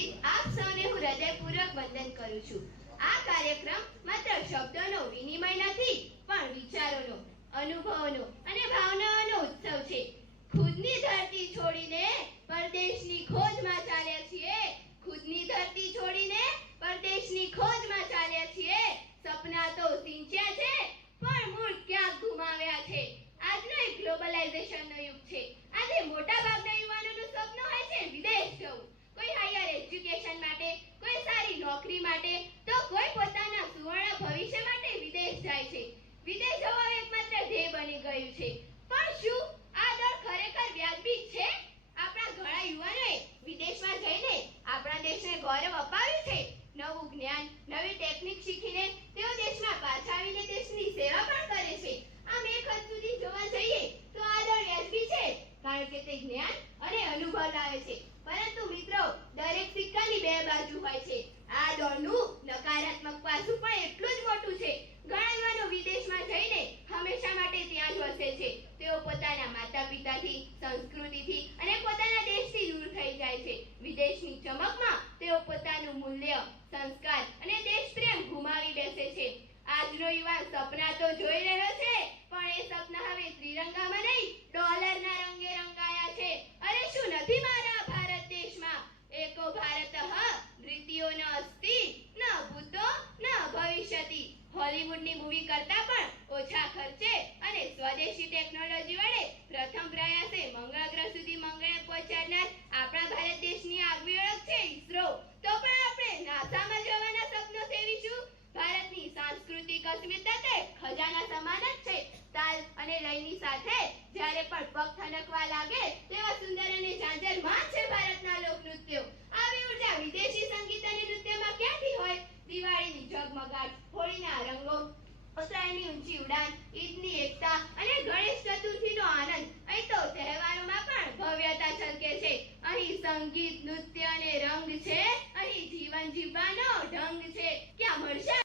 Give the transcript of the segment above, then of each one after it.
નમસ્તે આપ સૌને હું હૃદયપૂર્વક વંદન કરું છું। આ કાર્યક્રમ માત્ર શબ્દોનો વિનિમય નથી પણ વિચારોનો, અનુભવોનો અને ભાવનાઓનો ઉત્સવ છે। ખુદની ધરતી છોડીને પરદેશની ખોજમાં ચાલ્યા છીએ, ખુદની ધરતી છોડીને પરદેશની ખોજમાં ચાલ્યા છીએ। સપના તો સિંચ્યા છે પણ મૂળ ક્યાંક ગુમાવ્યા છે। આજનો એક ગ્લોબલાઇઝેશનનો યુગ છે। આજે મોટા ભાગના યુવાનોનું સપનું હોય છે વિદેશ જવું। કોઈ હાયર એજ્યુકેશન માટે, કોઈ સારી નોકરી માટે, તો કોઈ પોતાના સુવર્ણ ભવિષ્ય માટે વિદેશ જાય છે। વિદેશ જવું એકમાત્ર ધ્યેય બની ગયું છે। પણ શું આ દળ ખરેખર વ્યાજબી છે? આપણા ઘણા યુવાનોએ વિદેશમાં જઈને આપણા દેશને ગૌરવ અપાવ્યું છે। નવું જ્ઞાન, નવી ટેકનિક શીખીને તેઓ દેશમાં પાછા આવીને દેશની સેવા પણ કરે છે। આમ એક હદ સુધી જોવા જઈએ તો આ દળ વ્યાજબી છે, કારણ કે તે જ્ઞાન અને અનુભવ લાવે છે। પરંતુ મિત્રો, દરેક સિક્કાની બે બાજુ હોય છે। આ દળનું નકારાત્મક પાસું પણ એટલું જ મોટું છે। ઘણા યુવાનો વિદેશમાં જઈને હંમેશા માટે ત્યાં જ વસે છે। તેઓ પોતાના માતા પિતાથી, સંસ્કૃતિથી અને પોતાના દેશથી દૂર થઈ જાય છે। વિદેશની ચમકમાં તેઓ પોતાનું મૂલ્ય, સંસ્કાર અને દેશપ્રેમ ગુમાવી બેસે છે। આજનો યુવાન સપના તો જોઈ રહ્યો છે, પણ એ સપના હવે ત્રિરંગામાં નહીં, ડોલરના રંગે રંગાયા છે। અરે શું નથી મારા ભારત દેશમાં? એકો ભારતઃ દ્વિતીયો ન અસ્તિ, ન ભૂતો ન ભવિષ્યતિ। હોલિવૂડની મૂવી કરતા પણ ઓછા ખર્ચે અને સ્વદેશી ટેકનોલોજી વડે પ્રથમ પ્રયાસે મંગળ ગ્રહ સુધી મંગળે પહોંચાડનાર આપણા ભારત દેશની આગવી ઓળખ છે ઈસરો। તો પણ આપણે નાસામાં જવાના સપનો સેવીશું? ભારતની સાંસ્કૃતિક અસ્મિતા તે ખજાના સમાન જ છે। તાલ અને લયની સાથે જ્યારે પણ પગ થનકવા લાગે તેવા સુંદર અને ઝાંઝરમાન છે ભારતના લોકનૃત્યો। આવી ઉર્જા વિદેશી સંગીત અને નૃત્યમાં ક્યાંથી હોય? દિવાળીની ઝગમગાટ, હોળીના રંગો, ઉત્તરાયણની ઊંચી ઉડાન, ઈદની એકતા અને ગણેશ ચતુર્થીનો આનંદ, અહીં તો તહેવારોમાં પણ ભવ્યતા છલકે છે। અહીં સંગીત, નૃત્ય અને રંગ છે, અહીં જીવન જીવવાનો ઢંગ છે। ક્યાં મળશે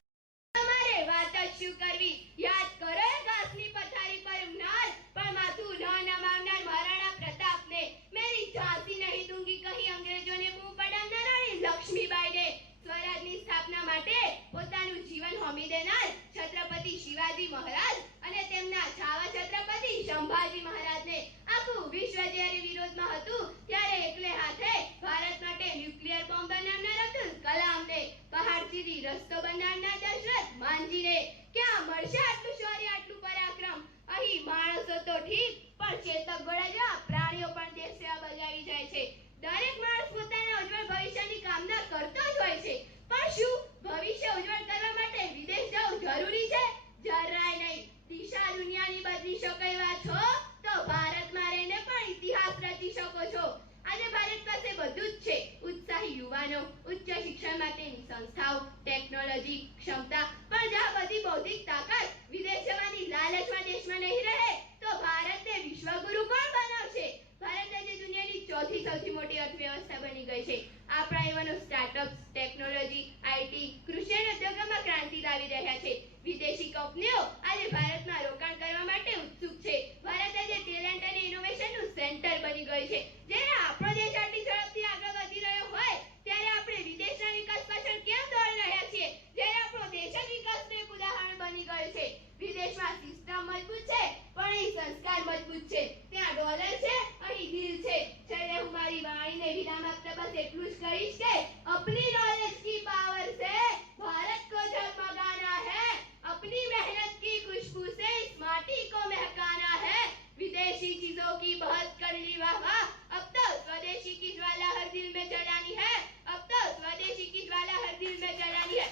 તમારે વાત જ શું કરવી? યાદ કરો એ ઘાસની પથારી પર ઊંઘનાર પણ માથું ન નમાવનાર મહારાણા પ્રતાપને, મેરી ઝાંસી નહીં દૂંગી કહી અંગ્રેજોને બૂમ પડાવનાર રાણી લક્ષ્મીબાઈને, સ્વરાજની સ્થાપના માટે પોતાનું જીવન હોમી દેનાર છત્રપતિ શિવાજી મહારાજ અને તેમના છાવા છત્રપતિ સંભાજી મહારાજને, આખું વિશ્વ જ્યારે વિરોધમાં હતું ત્યારે એકલે હાથે ભારત માટે ન્યુક્લિયર બોમ્બ બનાવનાર અબ્દુલ કલામને, પહાડ ચીરી રસ્તો બનાવનાર દશરથ માંજીને, ક્યાં મળશે આટલું શૌર્ય, આટલું પરાક્રમ? અહીં માણસો તો ઠીક, પણ ચેતક ઘોડા જેવા પ્રાણીઓ પણ દેશ સેવા બજાવી જાય છે। દરેક માણસ પોતાના ઉજ્જવળ ભવિષ્યની કામના કરતો જ હોય છે, પણ શું ભવિષ્ય ઉજ્જવળ કરવા માટે વિદેશ જવું જરૂરી છે? જરાય નહીં। દિશા દુનિયાની બદલી શકો એવા છો તો ભારતમાં રહીને પણ ઇતિહાસ રચી શકો છો। આજે ભારત પાસે બધું જ છે, ઉત્સાહી યુવાનો, ઉચ્ચ શિક્ષણ માટેની સંસ્થાઓ, ટેકનોલોજી, ક્ષમતા, પણ જ્યાં બધી બૌદ્ધિક તાકાત વિદેશ જવાની લાલચમાં દેશમાં નહીં રહે તો ભારતને વિશ્વગુરુ કોણ બનાવશે? ભારત આજે દુનિયાની ચોથી સૌથી મોટી અર્થવ્યવસ્થા બની ગઈ છે। આપણા યુવાનો સ્ટાર્ટઅપ્સ, ટેકનોલોજી, આઈટી, કૃષિ અને ઉદ્યોગોમાં ક્રાંતિ લાવી રહ્યા છે। વિદેશી કંપનીઓ આજે ભારતમાં રોકાણ કરવા માટે ઉત્સુક છે। ભારત આજે ટેલેન્ટ અને ઇનોવેશનનું સેન્ટર બની ગયું છે। જ્યારે આપણો દેશ આટલી ઝડપથી આગળ વધી રહ્યો હોય ત્યારે આપણે વિદેશના વિકાસ પાછળ કેમ દોડી રહ્યા છીએ, જ્યારે આપણો દેશ જ વિકાસનું એક ઉદાહરણ બની ગયું છે। વિદેશમાં સિસ્ટમ મજબૂત છે પણ અહીં સંસ્કાર મજબૂત છે। ત્યાં ડોલર છે, અહીં દિલ છે। છેલ્લે હું મારી વાણીને વિરામ આપતા બસ એટલું જ કહીશ કે अपनी नॉलेज की पावर से भारत को जगमगाना है, अपनी मेहनत की खुशबू से इस माटी को महकाना है। विदेशी चीजों की बहुत कर ली वाह वाह, अब तो स्वदेशी की ज्वाला हर दिल में जलानी है, अब तो स्वदेशी की ज्वाला हर दिल में जलानी है।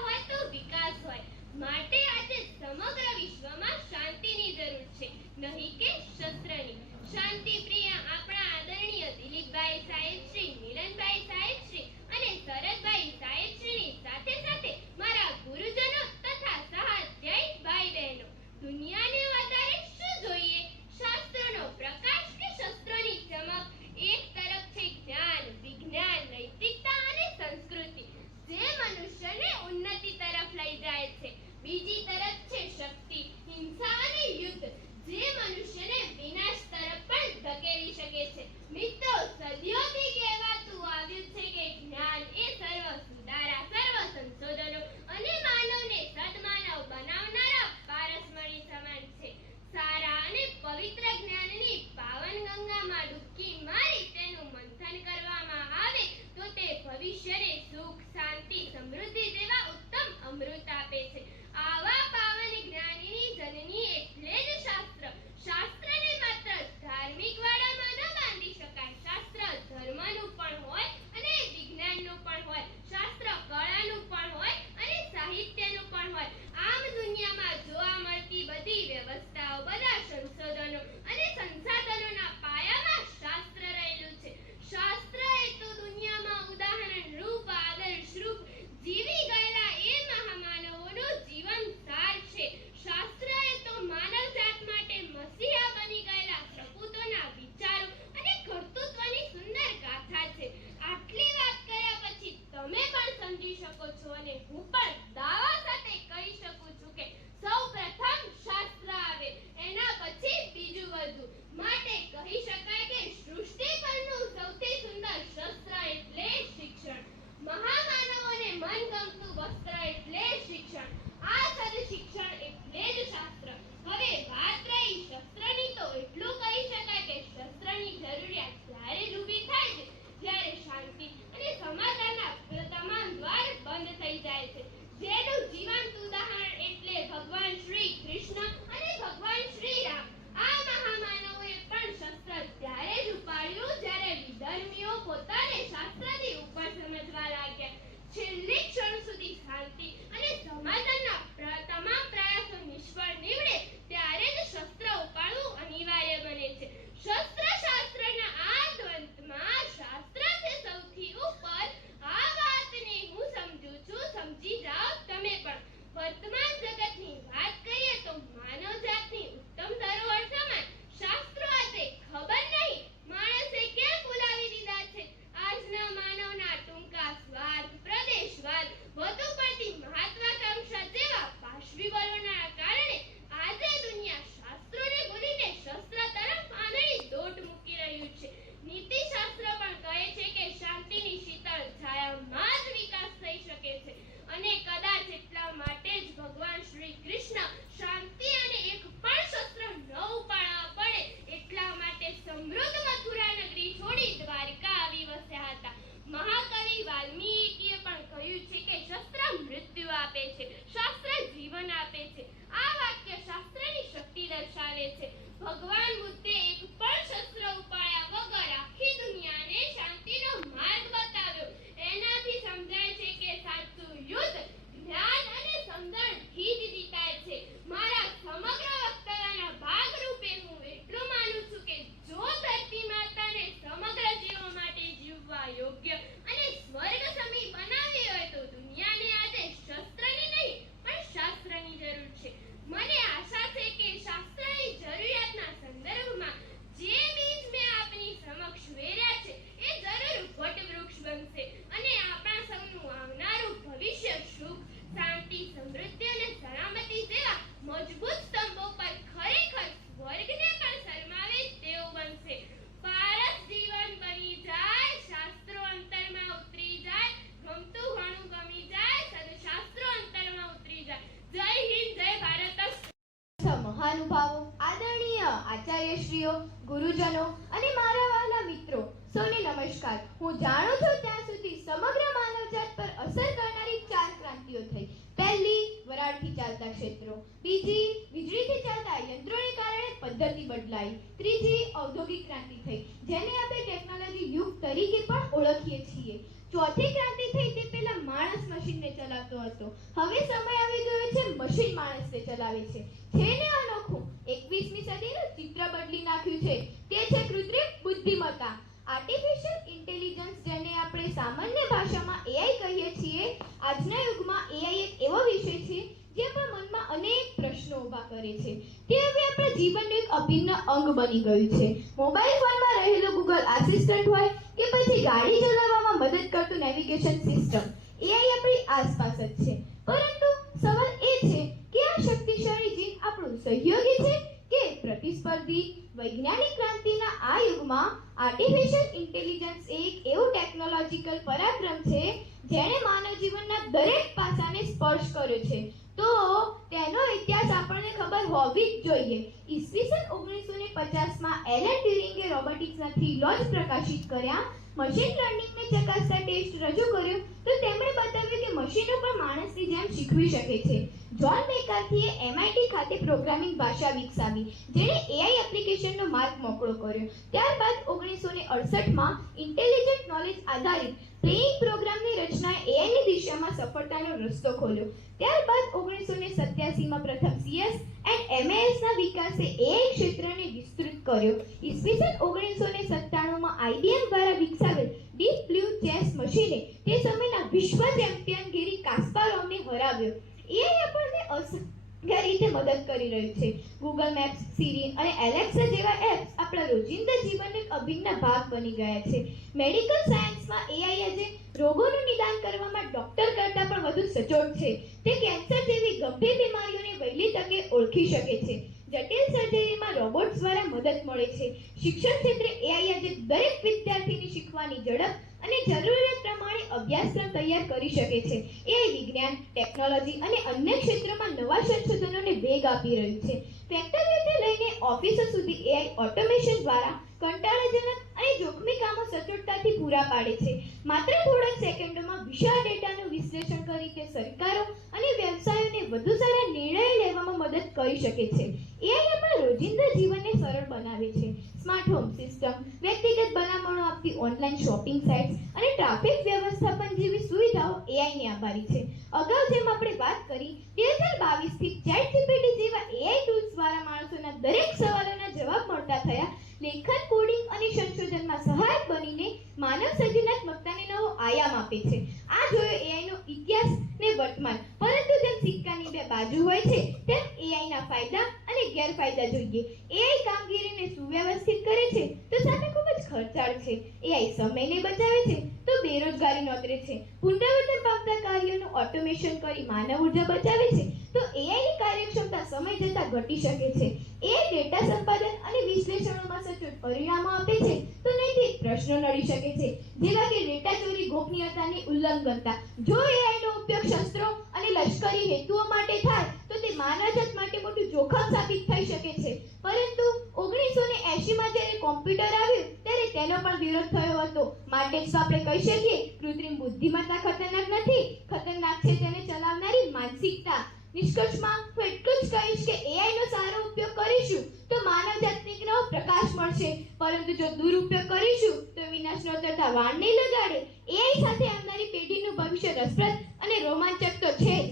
હોય તો વિકાસ હોય માટે આજે સમગ્ર વિશ્વમાં શાંતિની જરૂર છે, નહીં કે શસ્ત્રની। શાંતિ પ્રિય આપણા આદરણીય દિલીપભાઈ સાહેબ શ્રી, મિલનભાઈ સાહેબ શ્રી અને મહાનુભાવો, આદરણીય આચાર્યશ્રીઓ, ગુરુજનો અને મારા વહાલા મિત્રો, સૌને નમસ્કાર. હું જાણું છું ત્યાં સુધી સમગ્ર માનવજાત પર અસર કરનારી 4 ક્રાંતિઓ થઈ. પહેલી, વરાળથી ચાલતા ક્ષેત્રો. બીજી, વીજળીથી ચાલતા યંત્રોને કારણે પદ્ધતિ બદલાઈ. ત્રીજી, ઔદ્યોગિક ક્રાંતિ થઈ, જેને આપણે ટેકનોલોજી યુગ તરીકે પણ ઓળખીએ છીએ. ચોથી ક્રાંતિ થઈ તે પહેલા માણસ મશીનને ચલાવતો હતો. હવે સમય આવી ગયો છે મશીન માણસને ચલાવે છે. છે ને અનોખું? 21મી સદીનું ચિત્ર બદલી નાખ્યું છે. તે છે કૃત્રિમ બુદ્ધિમત્તા, આર્ટિફિશિયલ ઇન્ટેલિજન્સ, જેને આપણે સામાન્ય ભાષામાં AI કહીએ છીએ. આજના યુગમાં AI એક એવો વિષય છે જે આપણા મનમાં અનેક પ્રશ્નો ઊભા કરે છે. તે હવે આપણા જીવનનું એક અભિન્ન અંગ બની ગયું છે. મોબાઈલ ફોનમાં રહેલું ગૂગલ આસિસ્ટન્ટ હોય કે પછી ગાડી ચલાવવામાં મદદ કરતું નેવિગેશન સિસ્ટમ, AI આપણી આસપાસ જ છે. પરંતુ સવાલ એ છે કે આ શક્તિશાળી જીન આપણું સહયોગી છે કે પ્રતિસ્પર્ધી? વૈજ્ઞાનિક ક્રાંતિના આ યુગમાં આર્ટિફિશિયલ ઇન્ટેલિજન્સ એક એવું ટેકનોલોજીકલ પરાક્રમ છે જેણે માનવ જીવનના દરેક પાસાને સ્પર્શ કર્યો છે. તો તેનો ઇતિહાસ આપણને ખબર હોવી જ જોઈએ. ઈસવીસન 1950માં એલન ટ્યુરિંગે રોબોટિક્સના 3 લોજ પ્રકાશિત કર્યા. મશીન લર્નિંગને ચકાસતા ટેસ્ટ રજૂ કર્યો તો તેમણે બતાવ્યું કે મશીનો પણ માણસની જેમ શીખવી શકે છે. જ્હોન મેકાર્થીએ MIT ખાતે પ્રોગ્રામિંગ ભાષા વિકસાવી, જેણે AI એપ્લિકેશનનો માર્ગ મોકળો કર્યો. ત્યારબાદ 1968માં ઇન્ટેલિજન્ટ નોલેજ આધારિત પ્લેઇંગ પ્રોગ્રામની રચનાએ AI ની દિશામાં સફળતાનો રસ્તો ખોલ્યો. ત્યારબાદ 1987માં પ્રથમ CS એન્ડ MASના વિકાસે AI ક્ષેત્રને વિસ્તૃત કર્યો. ઈસવીસન 1997માં IBM દ્વારા વિકસાવેલ ડીપ બ્લુ ચેસ મશીને તે સમયના વિશ્વ ચેમ્પિયન ગેરી કાસ્પારોવને હરાવ્યો. AI આપણને અસંખ્ય રીતે મદદ કરી રહ્યું છે. ગૂગલ મેપ્સ, સિરી અને એલેક્સા જેવા એપ્સ આપણા રોજિંદા જીવનનો એક અભિન્ન ભાગ બની ગયા છે. મેડિકલ સાયન્સમાં AI આજે રોગોનું નિદાન કરવામાં ડોક્ટર કરતાં પણ વધુ સચોટ છે. તે કેન્સર જેવી ગંભીર બીમારીઓને વહેલી તકે ઓળખી શકે છે. જટિલ સર્જરીમાં રોબોટ્સ દ્વારા મદદ મળે છે. શિક્ષણ ક્ષેત્રે AI આજે દરેક વિદ્યાર્થીની શીખવાની ઝડપ અને જરૂરિયાત પ્રમાણે અભ્યાસક્રમ તૈયાર કરી શકે છે. AI વિજ્ઞાન, ટેકનોલોજી અને અન્ય ક્ષેત્રોમાં નવા સંશોધનોને વેગ આપી રહ્યું છે. ફેક્ટરીઓથી લઈને ઓફિસો સુધી AI ઓટોમેશન દ્વારા કંટાળાજનક અને જોખમી કામો સચોટતાથી પૂરા પાડે છે. માત્ર થોડા સેકન્ડોમાં વિશાળ ડેટાનું વિશ્લેષણ કરી તે સરકારો અને વ્યવસાયોને વધુ સારા નિર્ણયો લેવામાં મદદ કરી શકે છે. AI આપણા રોજિંદા જીવનને સરળ બનાવે છે. સ્માર્ટ હોમ સિસ્ટમ, વ્યક્તિગત ભલામણો આપતી ઓનલાઈન શોપિંગ સાઇટ્સ અને ટ્રાફિક વ્યવસ્થાપન જેવી સુવિધાઓ AIને આભારી છે. અગાઉ જેમ આપણે વાત કરી, 2022થી ChatGPT જેવા AI ટૂલ્સ દ્વારા માણસોના દરેક સવાલોના જવાબ મળતા થયા. લેખન, કોડિંગ અને સંશોધનમાં સહાયક બનીને માનવ સર્જનાત્મકતાને નવો આયામ આપે છે. આ જોયો AIનો ઇતિહાસ ને વર્તમાન. પરંતુ જેમ સિક્કાની 2 બાજુ હોય છે, તેમ AIના ફાયદા અને ગેરફાયદા જોઈએ. AI કામગીરીને સુવ્યવસ્થિત કરે છે તો સામે ખૂબ જ ખર્ચાળ છે. AI સમયને બચાવે છે તો બેરોજગારી નોતરે છે. પુનરાવર્તન પામતા કાર્યોનું ઓટોમેશન કરી માનવ ઉર્જા બચાવે છે તો AIની કાર્યક્ષમતા સમય જતાં ઘટી શકે છે. AI ડેટા સંપાદન અને વિશ્લેષણોમાં સચોટ પરિણામો આપે છે તો નૈતિક પ્રશ્નો નડી શકે છે, જેવા કે ડેટા ચોરી, ગોપનીયતાની ઉલ્લંઘનતા. જો AIનો ઉપયોગ શસ્ત્રો અને લશ્કરી હેતુઓ માટે થાય તો તે માનવજાત માટે મોટું જોખમ સાબિત થઈ શકે છે. પરંતુ 1980માં જ્યારે કોમ્પ્યુટર આવ્યું ત્યારે તેનો પણ વિરોધ થયો હતો. માટે જ આપણે કહી શકીએ, કૃત્રિમ બુદ્ધિમત્તા ખતરનાક નથી, ખતરનાક છે તેને ચલાવનારી માનસિકતા. નિષ્કર્ષમાં હું એટલું જ કહીશ કે AI નો સારો ઉપયોગ કરીશું તો માનવજાતને એક નવો પ્રકાશ મળશે, પરંતુ જો દુરુપયોગ કરીશું તો વિનાશનો તથા વાણ નહીં લગાડે. AI સાથે આવનારી પેઢીનું ભવિષ્ય રસપ્રદ અને રોમાંચક તો છે જ.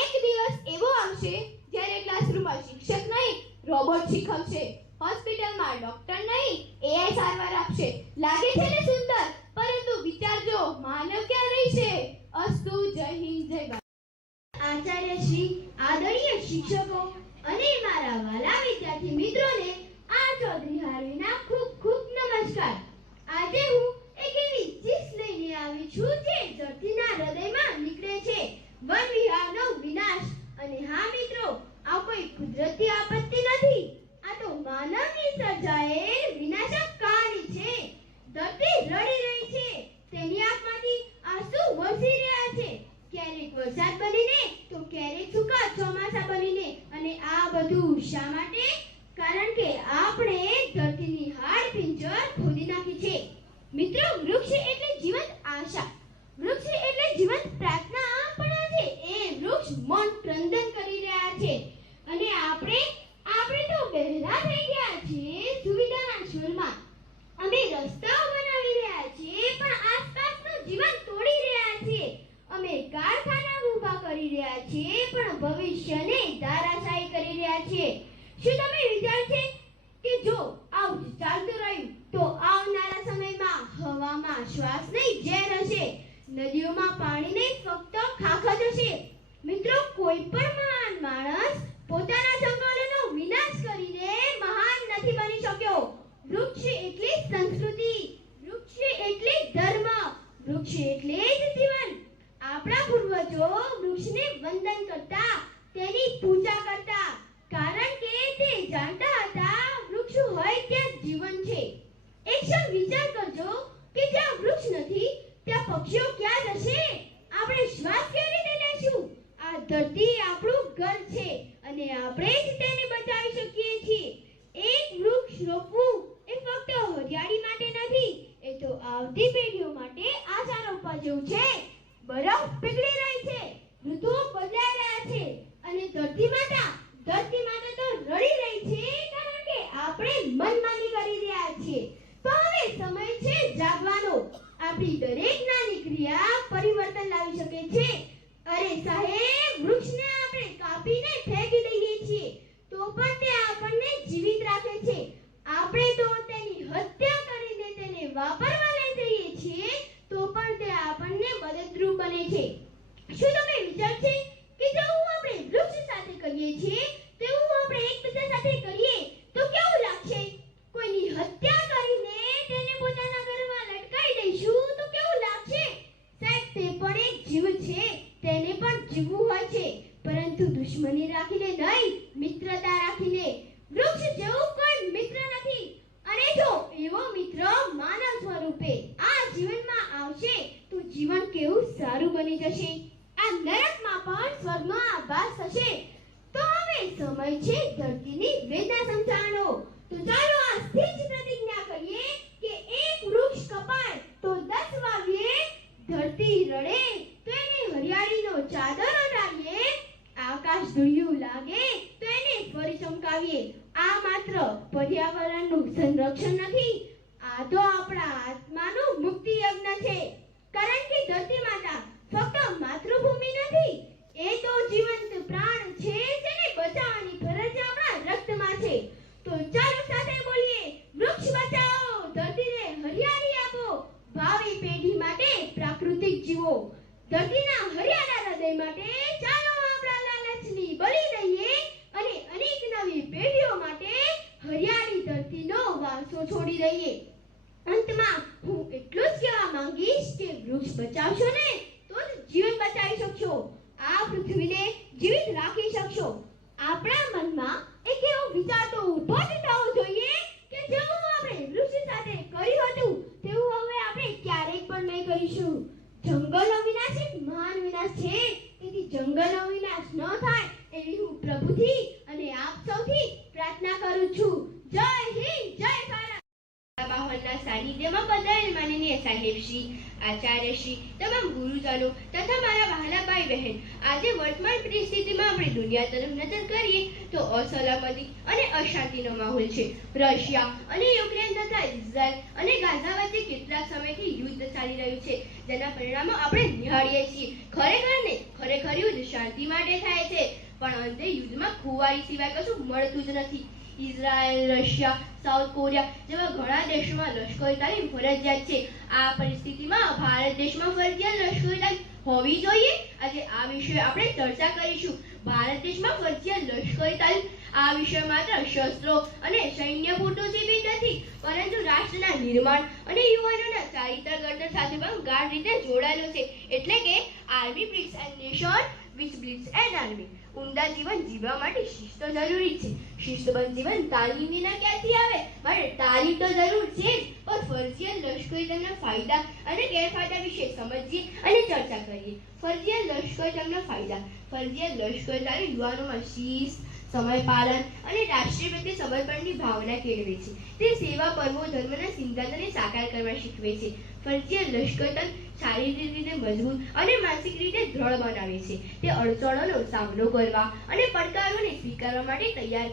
એક દિવસ એવો આવશે જ્યારે ક્લાસરૂમમાં શિક્ષક નહીં, રોબોટ શીખવશે. હોસ્પિટલમાં ડોક્ટર નહીં, AI સારવાર આપશે. લાગે છે ને સુંદર? પરંતુ વિચારજો, માનવ ક્યાં રહેશે? અસ્તુ. જય હિન્દ, જય ભારત. આચાર્યશ્રી, આદરણીય શિક્ષકો અને મારા વાલા વિદ્યાર્થી મિત્રોને આ ચૌધરી હાર્વીના ખૂબ ખૂબ નમસ્કાર. આજે હું એક એવી ચીજ લઈને આવી છું જે ધરતીના હૃદયમાં નીકળે છે. વન વિહારનો વિનાશ. અને હા મિત્રો, આ કોઈ કુદરતી આપત્તિ નથી, આ તો માનવની સર્જાયેલ વિનાશક કહાની છે. ધરતી રડી રહી છે, તેની આંખમાંથી આંસુ વરસી રહ્યા છે. ક્યારેક વરસાદ બનીને તો ક્યારેક સૂકા ચોમાસા બનીને, અને આ બધું પિંજર ખોદી નાખી છે. મિત્રો, વૃક્ષ એટલે જીવંત આશા, વૃક્ષ એટલે જીવંત પ્રાર્થના. પણ આજે એ વૃક્ષ મૌન ક્રંદન કરી રહ્યા છે અને આપણે તો બહેરા થઈ ગયા છે સુવિધાના શોરમાં. અમે રસ્તાઓ બનાવી રહ્યા છીએ પણ આસપાસનું જીવન તોડી રહ્યા છીએ. અમે કારખાના ઊભા કરી રહ્યા છીએ પણ ભવિષ્યને ધરાશાયી કરી રહ્યા છીએ. શું તમે વિચાર છે કે જો આવું જ ચાલતું રહ્યું તો આવનારા સમયમાં હવામાં શ્વાસ નહીં ઝેર હશે, નદીઓમાં પાણી નહીં ફક્ત ખાખ જ હશે. મિત્રો, કોઈ પણ મહાન માણસ પોતાના જંગલોનો વિનાશ કરીને મહાન નથી બની શક્યો. વૃક્ષ એટલે સંસ્કૃતિ, વૃક્ષ એટલે ધર્મ, વૃક્ષ એટલે જ જીવન. આપણા પૂર્વજો વૃક્ષને વંદન કરતા, તેની પૂજા કરતા, કારણ કે તે જાણતા હતા વૃક્ષ હોય ત્યાં જીવન છે. એક ક્ષણ વિચાર કરજો કે જ્યાં વૃક્ષ નથી ત્યાં પક્ષીઓ ક્યાં જશે? આપણે શ્વાસ કેવી રીતે લેશું? આ ધરતી આપણું ઘર છે અને આપણે જ તેને બચાવી શકીએ છીએ. એક વૃક્ષ રોપવું એ ફક્ત હરિયાળી માટે નથી, એ તો આવતી પેઢીઓ માટે આશા રોપવા જેવું છે. બરફ પીગળી રહી છે, ઋતુઓ બદલાઈ રહ્યા છે અને ધરતી માતા તો રડી રહી છે કારણ કે આપણે મનમાની કરી રહ્યા છીએ. તો હવે સમય છે જાગવાનો. આપણી દરેક નાની ક્રિયા પરિવર્તન લાવી શકે છે. અરે સાહેબ, વૃક્ષને આપણે કાપીને ફેંકી દઈએ છીએ તો પણ તે આપણને જીવિત રાખે છે. આપણે તો તેની હત્યા કરીને તેને વાપરવા લઈ જઈએ છીએ તો પણ તે આપણને મદદરૂપ બને છે. શું તમે વિચાર છે કે જો આપણે વૃક્ષ સાથે કરીએ છીએ તેવું આપણે એકબીજા સાથે કરીએ તો કેવું લાગશે? કોઈની હત્યા કરીને તેને પોતાના ઘરમાં લટકાઈ દઈશું તો કેવું લાગશે? સાહેબ, તે પણ એક જીવ છે, તેને પણ જીવવું હોય છે, પરંતુ દુશ્મની રાખીને નહીં, મિત્રતા રાખીને. વૃક્ષ જેવું કોઈ મિત્ર નથી અને જો એવો મિત્ર માનવ સ્વરૂપે આ જીવનમાં આવશે તો જીવન કેવું સારું બની જશે. આ નરકમાં પણ સ્વર્ગનો આભાસ થશે. તો હવે સમય છે ધરતીની વેદના સમજાવવાનો. તો ચાલો આજથી જ પ્રતિજ્ઞા કરીએ કે એક વૃક્ષ કપાય તો 10 વાવીએ, ધરતી રડે તો એને હરિયાળીનો ચાદર ઓઢાડીએ, આકાશ ધૂળિયું લાગે તો એને ફરી ચમકાવીએ. આ માત્ર પર્યાવરણનું સંરક્ષણ નથી, આ તો આપણા આત્માનું મુક્તિ યજ્ઞ છે. કારણ કે ધરતી માતા ફક્ત માતૃભૂમિ નથી, એ તો જીવંત પ્રાણ છે જેને બચાવવાની ફરજ આપણા રક્તમાં છે. તો ચાલો સાથે બોલીએ, વૃક્ષ બચાવો, ધરતીને હરિયાળી આપો, ભાવિ પેઢી માટે પ્રાકૃતિક જીવો. ધરતીના હરિયાળા હૃદય માટે ચાલો આપણા લાલચની બલી દઈએ અને અનેક નવી પેઢીઓ માટે હરિયાળી ધરતીનો વારસો છોડી દઈએ. અંતમાં હું એટલું જ કહેવા માંગીશ કે વૃક્ષ બચાવશો ને તો જ જીવન બચાવી શકશો, આ પૃથ્વીને જીવિત રાખી શકશો. આપણા મનમાં એક એવો વિચાર તો ઊભો જ થવો જોઈએ કે જેવું આપણે વૃક્ષ સાથે કર્યું હતું તેવું હવે આપણે ક્યારેય પણ નહીં કરીશું. જંગલનો વિનાશ એક મહાન વિનાશ છે, તેથી જંગલનો વિનાશ ન થાય એવી હું પ્રભુથી અને આપ સૌથી પ્રાર્થના કરું છું. જય હિન્દ, જય ભારત. માહોલના સાનિધ્યમાં પધારેલ માનનીય સાહેબશ્રી, આચાર્યશ્રી, તમામ ગુરુજનો તથા મારા વહાલા ભાઈ બહેન, આજે વર્તમાન પરિસ્થિતિમાં આપણે દુનિયા તરફ નજર કરીએ તો અસલામતી અને અશાંતિનો માહોલ છે. રશિયા અને યુક્રેન તથા ઇઝરાયલ અને ગાઝા વચ્ચે કેટલાક સમયથી યુદ્ધ ચાલી રહ્યું છે, જેના પરિણામો આપણે નિહાળીએ છીએ. ખરેખર યુદ્ધ શાંતિ માટે થાય છે, પણ અંતે યુદ્ધમાં ખુવારી સિવાય કશું મળતું જ નથી. ઇઝરાયલ, રશિયા, સાઉથ કોરિયા જેવા ઘણા દેશોમાં લશ્કરી તાલીમ ફરજિયાત છે. આ પરિસ્થિતિમાં ભારત દેશમાં ફરજિયાત લશ્કરી તાલીમ હોવી જોઈએ. આજે આ વિષય આપણે ચર્ચા કરીશું. ભારત દેશમાં ફરજિયાત લશ્કરી તાલીમ આ વિષય માત્ર શસ્ત્રો અને સૈન્ય પૂરતું સીમિત નથી, પરંતુ રાષ્ટ્રના નિર્માણ અને યુવાનોના ચારિત્ર ઘડતર સાથે પણ ગાઢ રીતે જોડાયેલો છે. એટલે કે army bricks and nation which blitz and army. ઉમદા જીવન જીવવા માટે શિસ્ત જરૂરી છે. શિસ્તબદ્ધ જીવન તાલીમ વિના ક્યાંથી આવે? માટે તાલીમ તો જરૂર છે જ, પણ ફરજિયાત લશ્કરી દળના ફાયદા અને ગેરફાયદા વિશે સમજીએ અને ચર્ચા કરીએ. ફરજિયાત લશ્કરી દળના ફાયદા. ફરજિયાત લશ્કરી તાલીમ યુવાનોમાં શિસ્ત, સમય પાલન અને રાષ્ટ્રીય પ્રત્યે સમર્પણની ભાવના કેળવે છે. તે સેવા પર્વો ધર્મના સિદ્ધાંતોને સાકાર કરવા શીખવે છે. ફરજિયાત લશ્કર શારીરિક રીતે મજબૂત અને માનસિક રીતે દ્રઢ બનાવે છે. તે અડચણોનો સામનો કરવા અને પડકારોને સ્વીકારવા માટે તૈયાર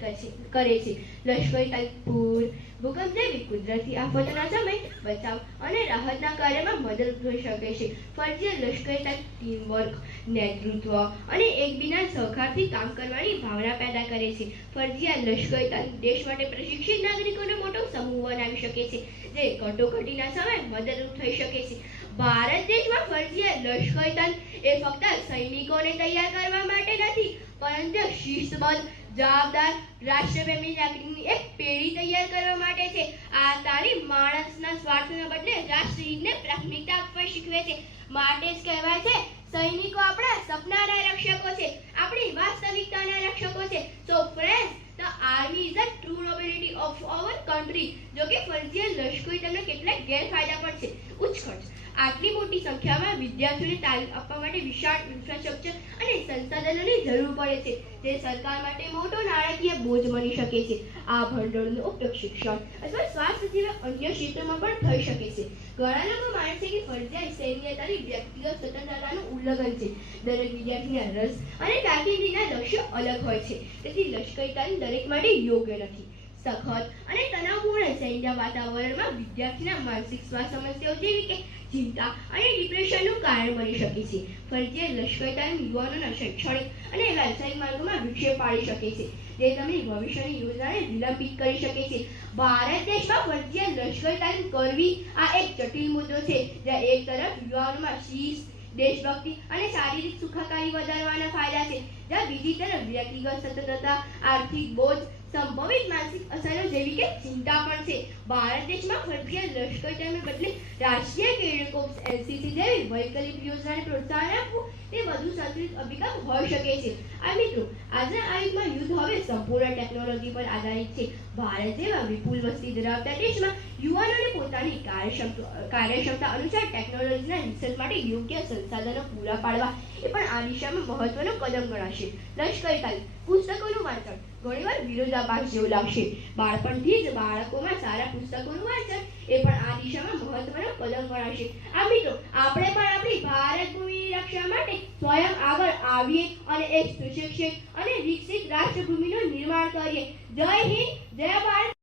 કરે છે. લશ્કરી પૂર, ભૂકંપ જેવી કુદરતી આફતોના સમયે બચાવ અને રાહતના કાર્યમાં મદદ કરી શકે છે. ફરજિયાત લશ્કરી ટીમવર્ક, નેતૃત્વ અને એકબીજાના સહકારથી કામ કરવાની ભાવના પેદા કરે છે. ફરજિયાત લશ્કરી દેશ માટે પ્રશિક્ષિત નાગરિકોનો મોટો સમૂહ બનાવી શકે છે, જે કટોકટીના સમયે મદદરૂપ થઈ શકે છે. ભારત દેશમાં ફરજિયાત લશ્કરી દળ એ ફક્ત સૈનિકોને તૈયાર કરવા માટે નથી, પરંતુ શિસ્તબદ્ધ, જવાબદાર, રાષ્ટ્રપ્રેમી નાગરિકની એક પેઢી તૈયાર કરવા માટે છે. આ તાલીમ માણસના સ્વાર્થના બદલે રાષ્ટ્રહિતને પ્રાથમિકતા આપવા શીખવે છે. માટે જ કહેવાય છે, સૈનિકો આપણા સપનાના રક્ષકો છે, આપણી વાસ્તવિકતાના રક્ષકો છે. So friends, the army is the true nobility of our country. જો કે ફરજિયાત લશ્કરી દળના કેટલાક ગેરફાયદા પણ છે. ઉચ્ચ ખર્ચ. આટલી મોટી સંખ્યામાં વિદ્યાર્થીઓને તાલીમ આપવા માટે વિશાળ ઇન્ફ્રાસ્ટ્રક્ચર અને સંસાધનોની જરૂર પડે છે, જે સરકાર માટે મોટો નાણાકીય બોજ બની શકે છે. આ ભંડોળનો ઉપયોગ શિક્ષણ અથવા સ્વાસ્થ્ય જેવા અન્ય ક્ષેત્રોમાં પણ થઈ શકે છે. ઘણા લોકો માને છે કે ફરજિયાત સૈન્ય તાલીમ વ્યક્તિગત સ્વતંત્રતાનું ઉલ્લંઘન છે. દરેક વિદ્યાર્થીના રસ અને કારકિર્દીના લક્ષ્યો અલગ હોય છે, તેથી લશ્કરી તાલીમ દરેક માટે યોગ્ય નથી. સખત અને તણાવપૂર્ણ સૈન્ય વાતાવરણમાં વિદ્યાર્થીના માનસિક સ્વાસ્થ્ય સમસ્યાઓ જેવી કે ચિંતા અને ડિપ્રેશનનું કારણ બની શકે છે. ફરજિયાત લશ્કરી તાલીમ યુવાનોના શૈક્ષણિક અને વ્યવસાયિક માર્ગોમાં વિક્ષેપ પાડી શકે છે, જે તેમની ભવિષ્યની યોજનાને વિલંબિત કરી શકે છે. ભારત દેશમાં ફરજિયાત લશ્કરી તાલીમ કરવી આ એક જટિલ મુદ્દો છે, જ્યાં એક તરફ યુવાનોમાં શિસ્ત, દેશભક્તિ અને શારીરિક સુખાકારી વધારવાના ફાયદા છે, જ્યાં બીજી તરફ વ્યક્તિગત સ્વતંત્રતા, આર્થિક બોજ, સંભવિત માનસિક અસરો જેવી કે ચિંતા પણ છે. ભારત દેશમાં ફરજિયાત લશ્કરી તાલીમને બદલે રાષ્ટ્રીય કેડર કોર્પ્સ એનસીસી જેવી વૈકલ્પિક યોજનાને પ્રોત્સાહન આપવું તે વધુ સંતુલિત અભિગમ હોઈ શકે છે. આ મિત્રો, આજના આ યુગમાં યુદ્ધ હવે સંપૂર્ણ ટેકનોલોજી પર આધારિત છે. ભારત જેવા વિપુલ વસ્તી ધરાવતા દેશમાં યુવાનોને પોતાની કાર્યક્ષમતા અનુસાર ટેકનોલોજીના રિસર્ચ માટે યોગ્ય સંસાધનો પૂરા પાડવા એ પણ આ દિશામાં મહત્વનો કદમ ગણાશે. લશ્કરી તાલીમ પુસ્તકોનું વાંચન ઘણીવાર વિરોધાભાસ જેવું લાગશે. બાળપણથી જ બાળકોમાં સારા પુસ્તકોનું વાંચન એ પણ આ દિશામાં મહત્વનો કદમ ગણાશે. આ મિત્રો, આપણે પણ આપણી ભારત ભૂમિની રક્ષા માટે સ્વયં આગળ આવીએ અને એક સુશિક્ષિત અને વિકસિત રાષ્ટ્રભૂમિનું નિર્માણ કરીએ. જય હિન્દ, જય ભારત.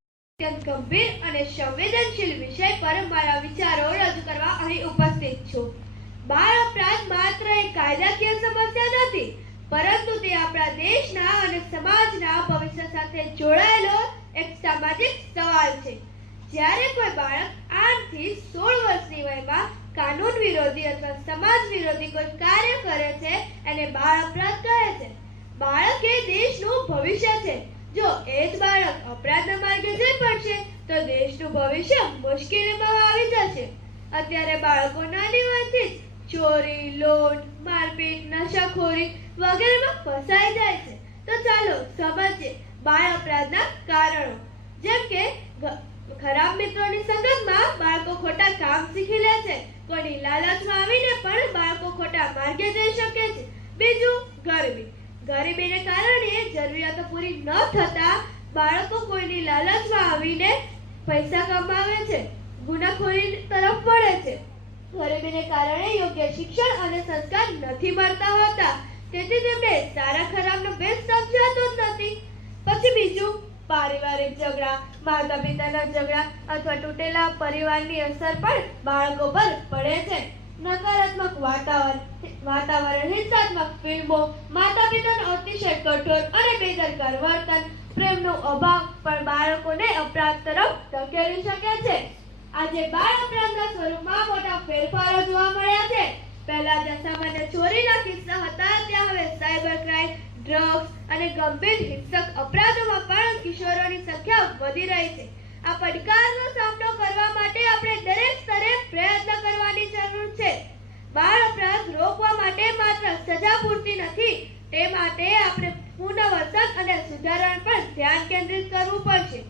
અત્યંત ગંભીર અને સંવેદનશીલ વિષય પર મારા વિચારો રજૂ કરવા અહીં ઉપસ્થિત છું. બાળ અપરાધ માત્ર એક કાયદાકીય સમસ્યા નથી, પરંતુ તે આપણા દેશના અને સમાજના ભવિષ્ય સાથે જોડાયેલો એક સામાજિક સવાલ છે. જ્યારે કોઈ બાળક 8 થી 16 વર્ષની વયમાં કાનૂન વિરોધી અથવા સમાજ વિરોધી કોઈ કાર્ય કરે છે, એને બાળ અપરાધ કહે છે. બાળક એ દેશનું ભવિષ્ય છે. જો એ જ બાળક અપરાધના માર્ગે જઈ પડશે તો દેશનું ભવિષ્ય મુશ્કેલીમાં આવી જશે. અત્યારે બાળકો નાની ઉંમરથી જ ચોરી, લૂંટ, મારપીટ, નશાખોરી વગેરેમાં ફસાઈ જાય છે. તો ચાલો સમજીએ બાળ અપરાધના કારણો. જેમ કે ખરાબ મિત્રોની સંગતમાં બાળકો ખોટા કામ શીખી લે છે. કોઈની લાલચમાં આવીને પણ બાળકો ખોટા માર્ગે જઈ શકે છે. બીજું, ગરીબી. ગરીબીને કારણે જરૂરિયાતો પૂરી ન થતા બાળકો કોઈની લાલચમાં આવીને પૈસા કમાવે છે, ગુનાખોરી તરફ વળે છે. ગરીબીને કારણે યોગ્ય શિક્ષણ અને સંસ્કાર નથી મળતા હોતા, તેથી તેમને સારા ખરાબનો ભેદ સમજાતો જ નથી. પછી બીજું, પારિવારિક ઝઘડા. માતા પિતાના ઝઘડા અથવા તૂટેલા પરિવારની અસર પણ બાળકો પર પડે છે. નકારાત્મક વાતાવરણ, હિંસાત્મક ફિલ્મો, માતા પિતાનું અતિશય કઠોર અને બેદરકાર વર્તન, પ્રેમનો અભાવ પણ બાળકોને અપરાધ તરફ ધકેલી શકે છે. આજે બાળ અપરાધના સ્વરૂપમાં મોટા ફેરફારો જોવા મળ્યા છે. પહેલા જ્યાં સામાન્ય ચોરીના કિસ્સા હતા, ત્યાં હવે સાયબર ક્રાઇમ, ડ્રગ્સ અને ગંભીર હિંસક અપરાધોમાં પણ કિશોરોની સંખ્યા વધી રહી છે. આ પડકારનો સામનો કરવા માટે આપણે દરેક સ્તરે પ્રયત્ન કરવાની જરૂર છે. બાળ અપરાધ રોકવા માટે માત્ર સજા પૂરતી નથી, તે માટે આપણે પુનર્વસન અને સુધારણ પર ધ્યાન કેન્દ્રિત કરવું પડશે.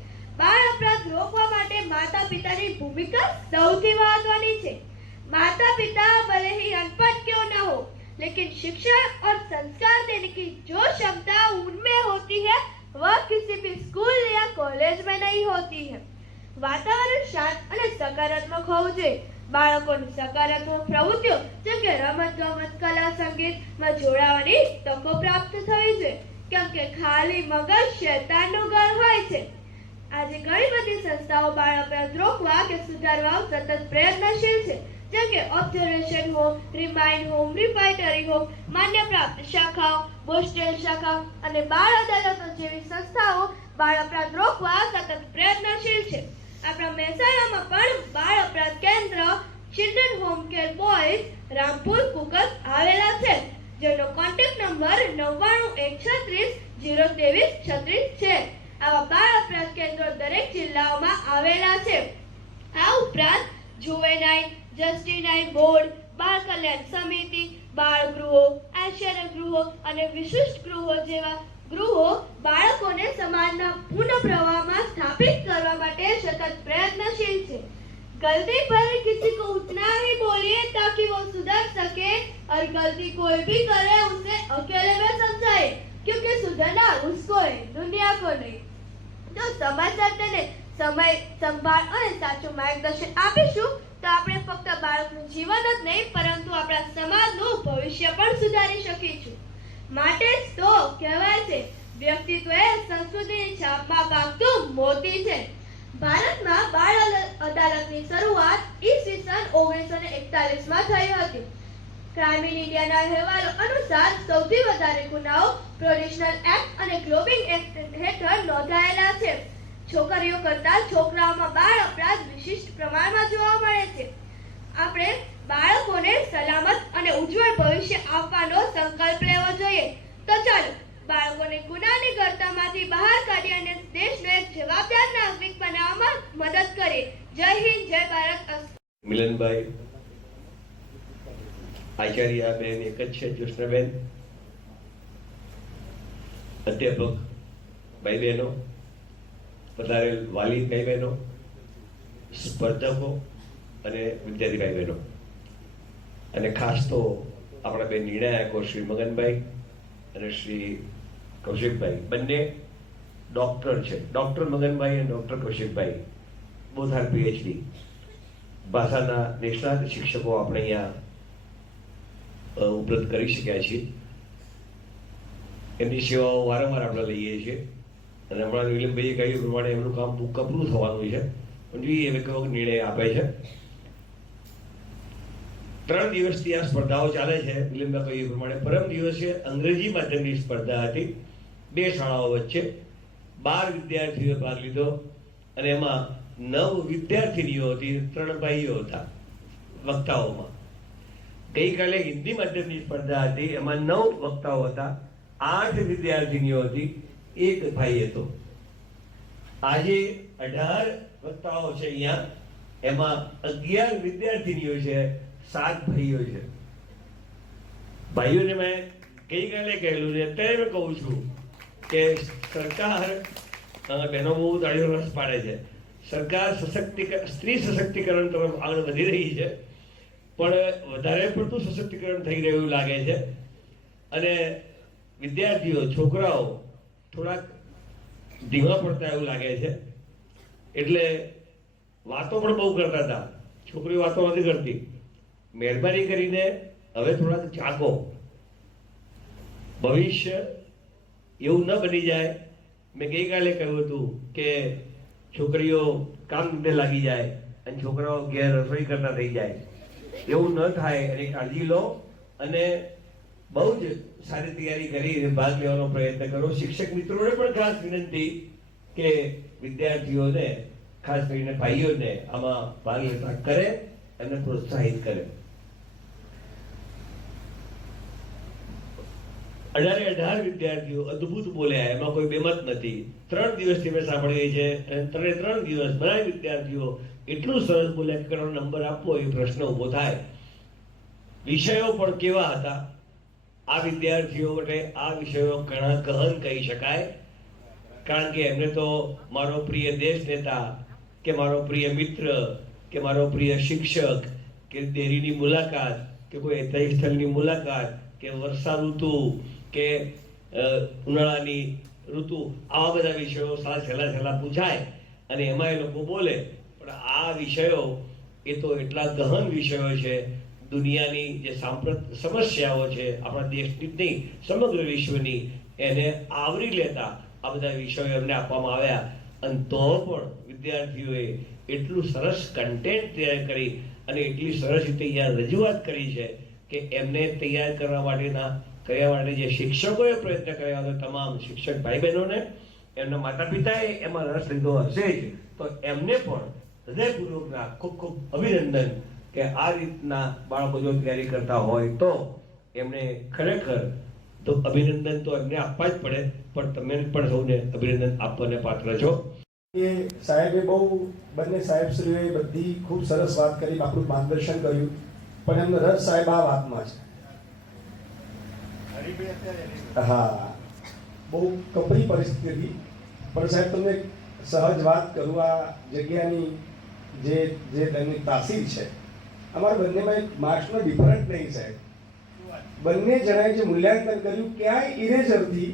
બાળ અપરાધ રોકવા માટે માતા પિતાની ભૂમિકા સૌથી મહત્વની છે. माता पिता भले ही अनपढ़ क्यों न हो, लेकिन शिक्षा और संस्कार देने की जो क्षमता उनमें होती है वह किसी भी स्कूल या कॉलेज में नहीं होती है। वातावरण शांत અને સકારાત્મક હોવું જોઈએ। બાળકોને સકારાત્મક પ્રવૃત્તિઓ જેમ કે રમત ગમત કલા સંગીતમાં જોડાવાની તકો પ્રાપ્ત થવી જોઈએ, કેમ કે ખાલી મગજ શેતાનનું ઘર હોય છે। આજે ઘણી બધી સંસ્થાઓ બાળ અપરાધ રોકવા કે સુધારવા સતત પ્રયત્નશીલ છે, જેમ કે ઓબ્ઝર્વેશન હોમ, રિમાઇન્ડ હોમ, રિપાઇટરી હોમ, માન્ય પ્રાપ્ત શાખાઓ, બોસ્ટેલ શાખાઓ અને બાળ અદાલતો જેવી સંસ્થાઓ બાળ અપરાધ રોકવા સતત પ્રયત્નશીલ છે। આપણા મહેસાણામાં પણ બાળ અપરાધ કેન્દ્ર children home care boys Rampur કુકસ આવેલા છે, જેનો કોન્ટેક્ટ નંબર 9913602336 છે। આવા બાળ અપરાધ કેન્દ્રો દરેક જિલ્લાઓમાં આવેલા છે। આ ઉપરાંત જુવેનાઇલ જસ્ટિનાઇલ બોર્ડ, બાળ કલ્યાણ સમિતિ, બાળ ગૃહો, આશ્રય ગૃહો અને વિશિષ્ટ ગૃહો જેવા ગૃહો બાળકોને સમાજના પૂર્ણ પ્રવાહમાં સ્થાપિત કરવા માટે સતત પ્રયત્નશીલ છે। गलती पर किसी को उतना ही बोलिए ताकि वो सुधर सके और गलती कोई भी करे उसे अकेले में समझाए, क्योंकि सुधरना उसको है, दुनिया को नहीं। जो સમયસર તેને સમય સંભાળ અને સાચું માર્ગદર્શન આપીશું તો આપણે ફક્ત બાળકનું જીવન જ નહીં પરંતુ આપણા સમાજનું ભવિષ્ય પણ સુધારી શકીશું। માટે જ તો કહેવાય છે વ્યક્તિત્વ એ સંસ્કૃતિની છાપમાં પાકતું મોતી છે। ભારતમાં બાળ અદાલતની શરૂઆત ઈસવીસન 1941માં થઈ હતી। ક્રાઇમ ઇન ઇન્ડિયાના અહેવાલો અનુસાર સૌથી વધારે ગુનાઓ પ્રોડિશનલ એક્ટ અને ગ્લોબિંગ એક્ટ હેઠળ નોંધાયેલા છે। છોકરીઓ કરતાં છોકરાઓમાં બાળ અપરાધ વિશિષ્ટ પ્રમાણમાં જોવા મળે છે। આપણે બાળકોને સલામત અને ઉજ્જવળ ભવિષ્ય આપવાનો સંકલ્પ લેવો જોઈએ। તો ચાલો બાળકોને ગુનાની ગર્તામાંથી બહાર કાઢી અને દેશનો એક જવાબદાર નાગરિક બનાવવામાં મદદ કરીએ। જય હિન્દ, જય ભારત। મિલનભાઈ, આચાર્ય બેન એક જ છે, જ્યોત્સનાબેન, અધ્યાપક ભાઈ બહેનો, પધારેલ વાલી ભાઈ બહેનો, સ્પર્ધકો અને વિદ્યાર્થી ભાઈ બહેનો, અને ખાસ તો આપણા બે નિર્ણાયકો શ્રી મગનભાઈ અને શ્રી કૌશિકભાઈ, બંને ડોક્ટર છે। ડોક્ટર મગનભાઈ અને doctor Kaushikbhai both are PhD, ભાષાના નિષ્ણાત શિક્ષકો આપણે અહીંયા ઉપલબ્ધ કરી શક્યા છીએ। એમની સેવાઓ વારંવાર આપણે લઈએ છીએ અને હમણાં વિલિયમભાઈએ કહ્યું પ્રમાણે એમનું કામ પૂરું થવાનું છે, પણ એ કેવો નિર્ણય આપે છે। 3 દિવસથી આ સ્પર્ધાઓ ચાલે છે। વિલિયમભાઈ કહ્યું પ્રમાણે પરમ દિવસે અંગ્રેજી માધ્યમની સ્પર્ધા હતી, 2 શાળાઓ વચ્ચે 12 વિદ્યાર્થીઓએ ભાગ લીધો અને એમાં 9 વિદ્યાર્થીનીઓ હતી, 3 ભાઈઓ હતા વક્તાઓમાં। ગઈકાલે હિન્દી માધ્યમની સ્પર્ધા હતી, એમાં 9 વક્તાઓ હતા, 8 વિદ્યાર્થીનીઓ હતી, 1 ભાઈ હતો। આજે 18 વક્તાઓ છે અહીંયા, એમાં 11 વિદ્યાર્થીનીઓ છે, 7 ભાઈઓ છે। ભાઈઓને મેં ગઈકાલે કહેલું છે, અત્યારે મેં કહું છું કે સરકાર, બહેનો બહુ તાળીઓ રસ પાડે છે, સરકાર સ્ત્રી સશક્તિકરણ તરફ આગળ વધી રહી છે, પણ વધારે પડતું સશક્તિકરણ થઈ રહ્યું લાગે છે અને વિદ્યાર્થીઓ, છોકરાઓ થોડાક ધીમા પડતા એવું લાગે છે। એટલે વાતો પણ બહુ કરતા હતા, છોકરીઓ વાતો નથી કરતી। મહેરબાની કરીને હવે થોડાક જાગો, ભવિષ્ય એવું ન બની જાય। મેં ગઈકાલે કહ્યું હતું કે છોકરીઓ કામ ધંધે લાગી જાય અને છોકરાઓ ઘેર રસોઈ કરતા થઈ જાય, એવું ન થાય એની કાળજી લો અને બહુ જ સારી તૈયારી કરી ભાગ લેવાનો પ્રયત્ન કરો। શિક્ષક મિત્રોને પણ ખાસ વિનંતી કે વિદ્યાર્થીઓને, ખાસ કરીને ભાઈઓને આમાં ભાગ લેતા કરે, એમને પ્રોત્સાહિત કરે। 18 વિદ્યાર્થીઓ અદ્ભુત બોલ્યા, એમાં કોઈ બેમત નથી। 3 દિવસથી મેં સાંભળી છે અને 3 દિવસ બધા વિદ્યાર્થીઓ એટલું સરસ બોલ્યા કે કયો નંબર આપવો એ પ્રશ્ન ઉભો થાય। વિષયો પણ કેવા હતા, આ વિદ્યાર્થીઓ માટે આ વિષયો ઘણા ગહન કહી શકાય, કારણ કે એમને તો મારો પ્રિય દેશ નેતા કે મારો પ્રિય મિત્ર કે મારો પ્રિય શિક્ષક કે ડેરીની મુલાકાત કે કોઈ ઐતિહાસિક સ્થળની મુલાકાત કે વર્ષા ઋતુ કે ઉનાળાની ઋતુ, આવા બધા વિષયો સહેલા પૂછાય અને એમાં એ લોકો બોલે. પણ આ વિષયો એ તો એટલા ગહન વિષયો છે. દુનિયાની જે સાંપ્રત સમસ્યાઓ છે, આપણા દેશની જ નહીં સમગ્ર વિશ્વની, એને આવરી લેતા આ બધા વિષયો એમને આપવામાં આવ્યા. અને તો પણ વિદ્યાર્થીઓએ એટલું સરસ કન્ટેન્ટ તૈયાર કરી અને એટલી સરસ રીતે અહીંયા રજૂઆત કરી છે કે એમને તૈયાર કરવા માટે જે શિક્ષકોએ પ્રયત્ન કર્યા હતા, તમામ શિક્ષક ભાઈ બહેનોને, એમના માતા પિતાએ એમાં રસ લીધો હશે જ, તો એમને પણ હૃદયપૂર્વકના ખૂબ ખૂબ અભિનંદન કે આ રીતના બાળકો જો તૈયારી કરતા હોય તો એમને ખરેખર તો અભિનંદન તો એમને આપવા જ પડે. પણ તમે પણ સૌને અભિનંદન આપવાને પાત્ર છો. એ સાહેબે બંને સાહેબશ્રીઓએ બધી ખૂબ સરસ વાત કરી, આપણું માર્ગદર્શન કર્યું, પણ એમનો રસ સાહેબ આ વાતમાં છે. હા, બહુ કપરી પરિસ્થિતિ હતી, પણ સાહેબ તમને સહજ વાત કરું, આ જગ્યાની જે તેમની તાસીર છે, અમારા બંનેમાં એક માર્ક્સનો ડિફરન્ટ નહીં સાહેબ. બંને જણાએ જે મૂલ્યાંકન કર્યું, ક્યાંય ઇરેઝરથી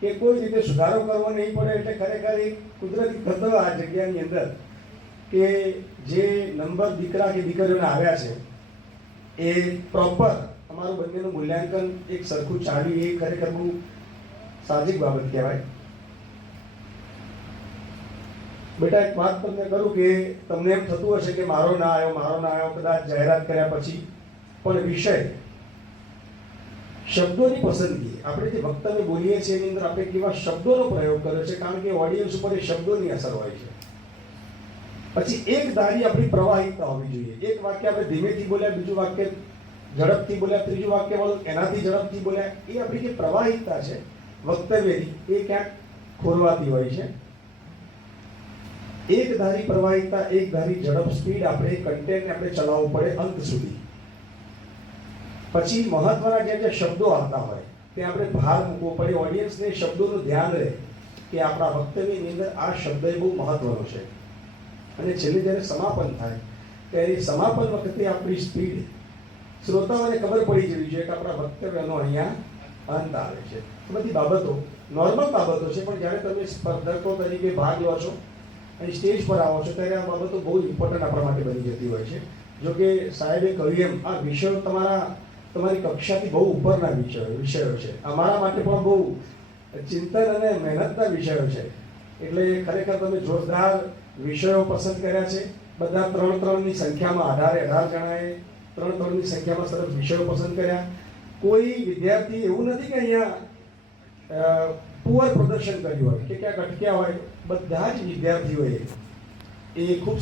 કે કોઈ રીતે સુધારો કરવો નહીં પડે, એટલે ખરેખર એક કુદરતી તત્વ આ જગ્યાની અંદર કે જે નંબર દીકરા કે દીકરીઓને આવ્યા છે એ પ્રોપર અમારું બંનેનું મૂલ્યાંકન એક સરખું ચાલ્યું, એ ખરેખર બહુ સાહજિક બાબત કહેવાય. બેટા એક વાત તમને કરું કે તમને એમ થતું હશે કે મારો ના આવ્યો કદાચ જાહેરાત કર્યા પછી, પણ વિષય શબ્દોની પસંદગી, આપણે જે વક્તવ્ય બોલીએ છીએ એની અંદર આપણે કેવા શબ્દોનો પ્રયોગ કર્યો છે, કારણ કે ઓડિયન્સ ઉપર એ શબ્દોની અસર હોય છે. પછી એક ધારી આપણી પ્રવાહિકતા હોવી જોઈએ. એક વાક્ય આપણે ધીમેથી બોલ્યા, બીજું વાક્ય ઝડપથી બોલ્યા, ત્રીજું વાક્ય વાળું એનાથી ઝડપથી બોલ્યા, એ આપણી જે પ્રવાહિકતા છે વક્તવ્યની, એ ક્યાંક ખોરવાતી હોય છે. એક ધારી પ્રવાહિકતા, એક ધારી ઝડપ, સ્પીડ, આપણે કન્ટેન્ટને આપણે ચલાવવું પડે અંત સુધી. પછી મહત્વના જે શબ્દો આવતા હોય તે આપણે ભાર મૂકવો પડે, ઓડિયન્સને શબ્દોનું ધ્યાન રહે કે આપણા વક્તવ્યની અંદર આ શબ્દ એ બહુ મહત્વનો છે. અને છેલ્લે જ્યારે સમાપન થાય ત્યારે સમાપન વખતે આપણી સ્પીડ શ્રોતાઓને ખબર પડી જવી જોઈએ કે આપણા વક્તવ્યનો અહીંયા અંત આવે છે. બધી બાબતો નોર્મલ બાબતો છે, પણ જ્યારે તમે સ્પર્ધકો તરીકે ભાગ લો છો અને સ્ટેજ પર આવો છો ત્યારે આ બાબતો બહુ ઇમ્પોર્ટન્ટ આપણા માટે બની જતી હોય છે. જો કે સાહેબે કહ્યું એમ આ વિષયો તમારી કક્ષાથી બહુ ઉપરના વિષયો છે. અમારા માટે પણ બહુ ચિંતન અને મહેનતના વિષયો છે. એટલે ખરેખર તમે જોરદાર વિષયો પસંદ કર્યા છે. બધા 3-3ની સંખ્યામાં 18 જણાએ 3-3ની સંખ્યામાં સરસ વિષયો પસંદ કર્યા. કોઈ વિદ્યાર્થી એવું નથી કે અહીંયા પુઅર પ્રદર્શન કર્યું હોય કે ક્યાંક અટક્યા હોય. બધા જ વિદ્યાર્થીઓએ એ ખૂબ